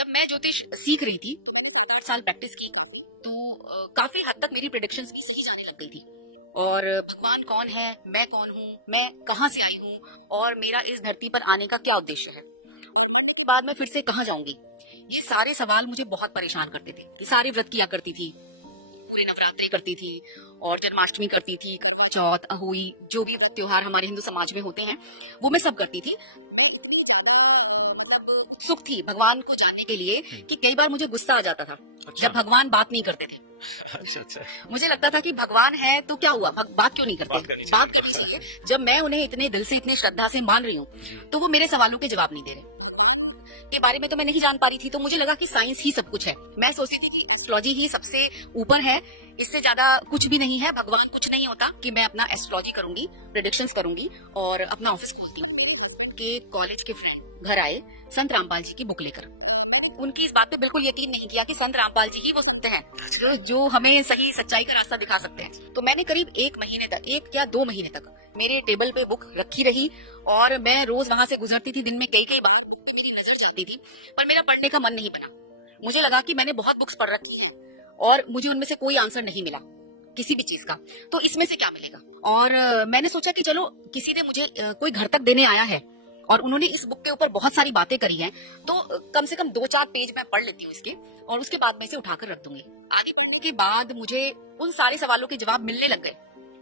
जब मैं ज्योतिष सीख रही थी, 8 साल प्रैक्टिस की, तो काफी हद तक मेरी प्रेडिक्शंस भी सही जाने लग गई थी। और भगवान कौन है, मैं कौन हूँ, मैं कहाँ से आई हूँ और मेरा इस धरती पर आने का क्या उद्देश्य है, बाद में फिर से कहाँ जाऊंगी, ये सारे सवाल मुझे बहुत परेशान करते थे। कि सारे व्रत किया करती थी, पूरे नवरात्रि करती थी और जन्माष्टमी करती थी, करवा चौथ, अहोई, जो भी त्योहार हमारे हिंदू समाज में होते हैं वो मैं सब करती थी। सुख थी भगवान को जानने के लिए कि कई बार मुझे गुस्सा आ जाता था जब भगवान बात नहीं करते थे। अच्छा। मुझे लगता था कि भगवान है तो क्या हुआ, बात क्यों नहीं करते, बात करनी चाहिए। जब मैं उन्हें इतने दिल से, इतने श्रद्धा से मान रही हूँ तो वो मेरे सवालों के जवाब नहीं दे रहे। के बारे में तो मैं नहीं जान पा रही थी, तो मुझे लगा कि साइंस ही सब कुछ है। मैं सोचती थी कि एस्ट्रोलॉजी ही सबसे ऊपर है, इससे ज्यादा कुछ भी नहीं है, भगवान कुछ नहीं होता। कि मैं अपना एस्ट्रोलॉजी करूंगी, प्रेडिक्शंस करूंगी और अपना ऑफिस खोलती हूँ। कि कॉलेज के फ्रेंड घर आए संत रामपाल जी की बुक लेकर, उनकी इस बात पे बिल्कुल यकीन नहीं किया कि संत रामपाल जी ही वो सत्य हैं जो हमें सही सच्चाई का रास्ता दिखा सकते हैं। तो मैंने करीब 1 महीने तक, 1 या 2 महीने तक मेरे टेबल पे बुक रखी रही और मैं रोज वहां से गुजरती थी। दिन में कई बार मेरी नजर जाती थी, पर मेरा पढ़ने का मन नहीं बना। मुझे लगा कि मैंने बहुत बुक्स पढ़ रखी है और मुझे उनमें से कोई आंसर नहीं मिला किसी भी चीज का, तो इसमें से क्या मिलेगा। और मैंने सोचा कि चलो किसी ने मुझे कोई घर तक देने आया है और उन्होंने इस बुक के ऊपर बहुत सारी बातें करी हैं, तो कम से कम 2-4 पेज मैं पढ़ लेती हूँ इसके और उसके बाद मैं इसे उठाकर रख दूंगी। आगे के बाद मुझे उन सारे सवालों के जवाब मिलने लग गए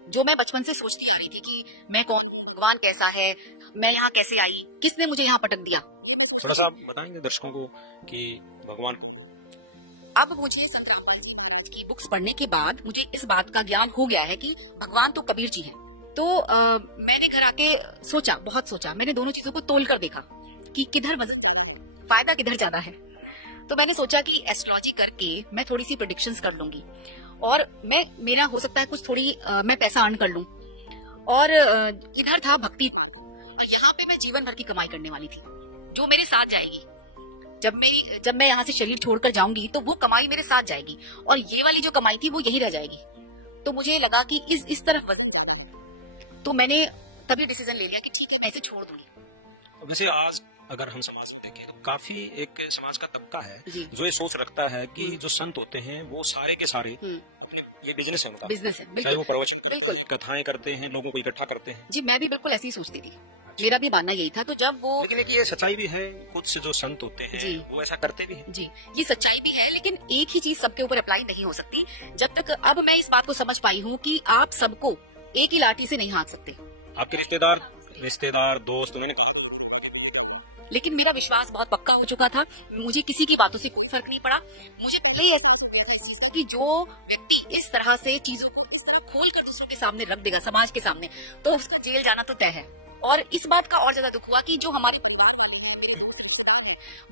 जो मैं बचपन से सोचती आ रही थी कि मैं कौन, भगवान कैसा है, मैं यहाँ कैसे आई, किसने मुझे यहाँ पटक दिया। थोड़ा सा बताएंगे दर्शकों को कि भगवान। अब मुझे संत रामपाल जी की बुक्स पढ़ने के बाद मुझे इस बात का ज्ञान हो गया है कि भगवान तो कबीर जी हैं। तो मैंने घर आके सोचा, बहुत सोचा, मैंने दोनों चीजों को तोल कर देखा कि किधर फायदा किधर ज्यादा है। तो मैंने सोचा कि एस्ट्रोलॉजी करके मैं थोड़ी सी प्रेडिक्शंस कर लूंगी और मेरा हो सकता है कुछ थोड़ी मैं पैसा अर्न कर लूं। और इधर था भक्ति, और यहाँ पे मैं जीवन भर की कमाई करने वाली थी जो मेरे साथ जाएगी। जब मैं यहाँ से शरीर छोड़कर जाऊंगी तो वो कमाई मेरे साथ जाएगी और ये वाली जो कमाई थी वो यही रह जाएगी। तो मुझे लगा कि इस तरफ, तो मैंने तभी डिसीजन ले लिया कि ठीक है मैं इसे छोड़ दूंगी। वैसे आज अगर हम समाज में देखें तो काफी एक समाज का तबका है जो ये सोच रखता है कि जो संत होते हैं वो सारे के सारे ये बिजनेस है उनका, बिजनेस है। चाहे वो प्रवचन, बिल्कुल कथाएं करते हैं, लोगों को इकट्ठा करते हैं। जी मैं भी बिल्कुल ऐसे ही सोचती थी, मेरा भी मानना यही था। तो जब वो, लेकिन ये सच्चाई भी है, कुछ जो संत होते हैं वो ऐसा करते भी हैं। जी ये सच्चाई भी है, लेकिन एक ही चीज सबके ऊपर अप्लाई नहीं हो सकती। जब तक अब मैं इस बात को समझ पाई हूँ कि आप सबको एक ही लाठी से नहीं हाँक सकते। आपके रिश्तेदार दोस्त उन्होंने कहा, लेकिन मेरा विश्वास बहुत पक्का हो चुका था। मुझे किसी की बातों से कोई फर्क नहीं पड़ा। मुझे पहले कि जो व्यक्ति इस तरह से चीजों को खोल कर दूसरों के सामने रख देगा, समाज के सामने, तो उसका जेल जाना तो तय है। और इस बात का और ज्यादा दुख हुआ कि जो हमारे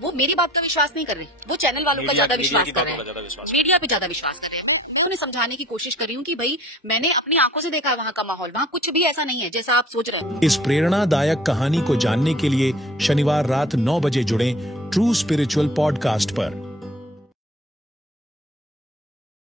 वो मेरी बात का विश्वास नहीं कर रहे, वो चैनल वालों का ज्यादा विश्वास कर रहे हैं, मीडिया पे ज्यादा विश्वास कर रहे हैं। उन्हें समझाने की कोशिश कर रही हूँ कि भाई मैंने अपनी आंखों से देखा वहाँ का माहौल, वहाँ कुछ भी ऐसा नहीं है जैसा आप सोच रहे हैं। इस प्रेरणादायक कहानी को जानने के लिए शनिवार रात 9 बजे जुड़ें ट्रू स्पिरिचुअल पॉडकास्ट पर।